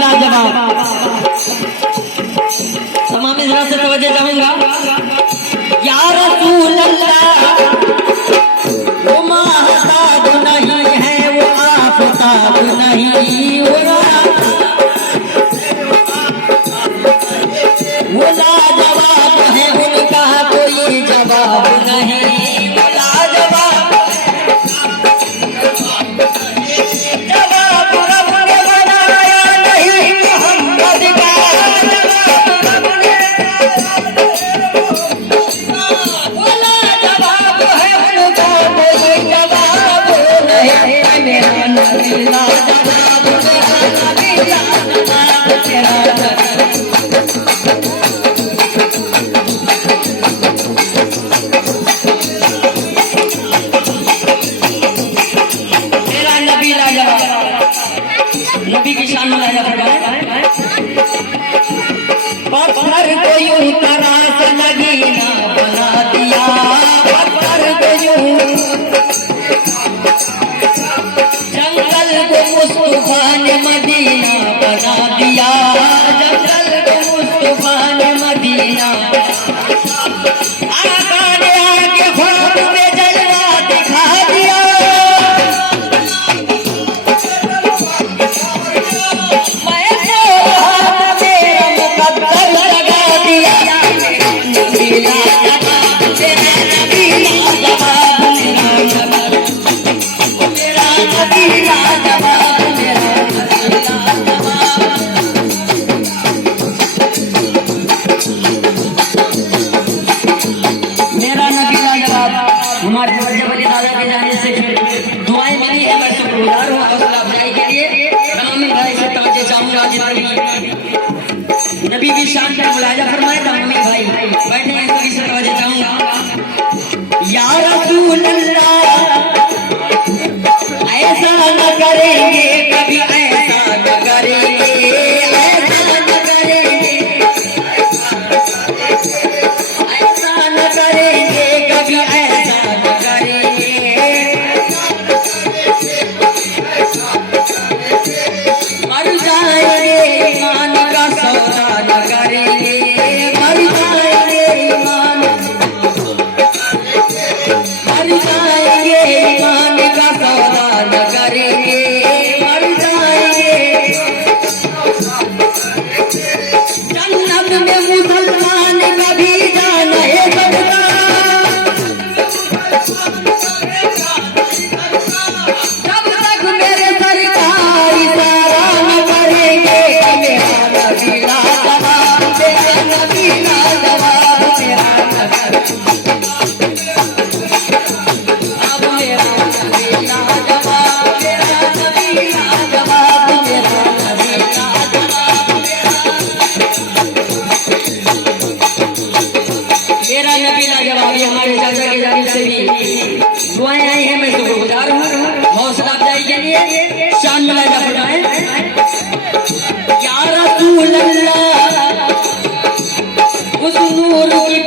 लाजवाब। तमाम इजरा से तवज्जो चाहूंगा। या रसूल अल्लाह वो महताब नहीं है, वो आफताब नहीं, वो लाजवाब है, उनका कोई जवाब नहीं। वो लाजवाब जवाब रब ने बनाया नहीं, मोहम्मद का जवाब रब ने। वो लाजवाब है, उनका कोई जवाब नहीं। मेरा नबी लाजवाब, मेरा नबी लाजवाब, तेरा नबी की शान में लाया फरमाया। पत्थर को यूं तराश नगीना बना दिया, पत्थर को यूं जंगल को मुस्तफा ने मदीना बना दिया, जंगल को मुस्तफा ने मदीना। आका ने आके ख्वाब में जलवा दिखा दिया, हमारे वली दादा के जाने से दुआएं मिली है। मैं शुक्रगुजार हूँ हौसला अफजाई के लिए। तमाम भाई से तवज्जो चाहूंगा। जितने नबी की शान का मुलाजा फरमाए तमाम भाई बैठे हैं, सभी से तवज्जो चाहूंगा। या रसूल अल्लाह ऐसा न करेंगे कभी, ऐसा न करेंगे, ऐसा न करेंगे, ऐसा न करेंगे कभी, ऐसा न करेंगे। मर जाएंगे ईमान का सौदा न करेंगे, मर जाएंगे ईमान, मर जाएंगे ईमान का सौदा न करेंगे, मर जाएंगे। जन्नत में मुसलमान कभी जा नहीं सकता, जब तक मेरे सरकार इशारा न करेंगे। मेरा नबी लाजवाब, मेरा नबी लाजवाब, मेरा नबी, अब मेरा नबी लाजवाब, मेरा नबी लाजवाब, मेरा नबी लाजवाब, मेरा नबी लाजवाब। ये हमारे चाचा की जानिब से भी दुआएं आई हैं। मैं शुक्रगुजार हूँ हौसला अफजाई के लिए। शान में लाजा फरमाए। या रसूल अल्लाह उस नूर की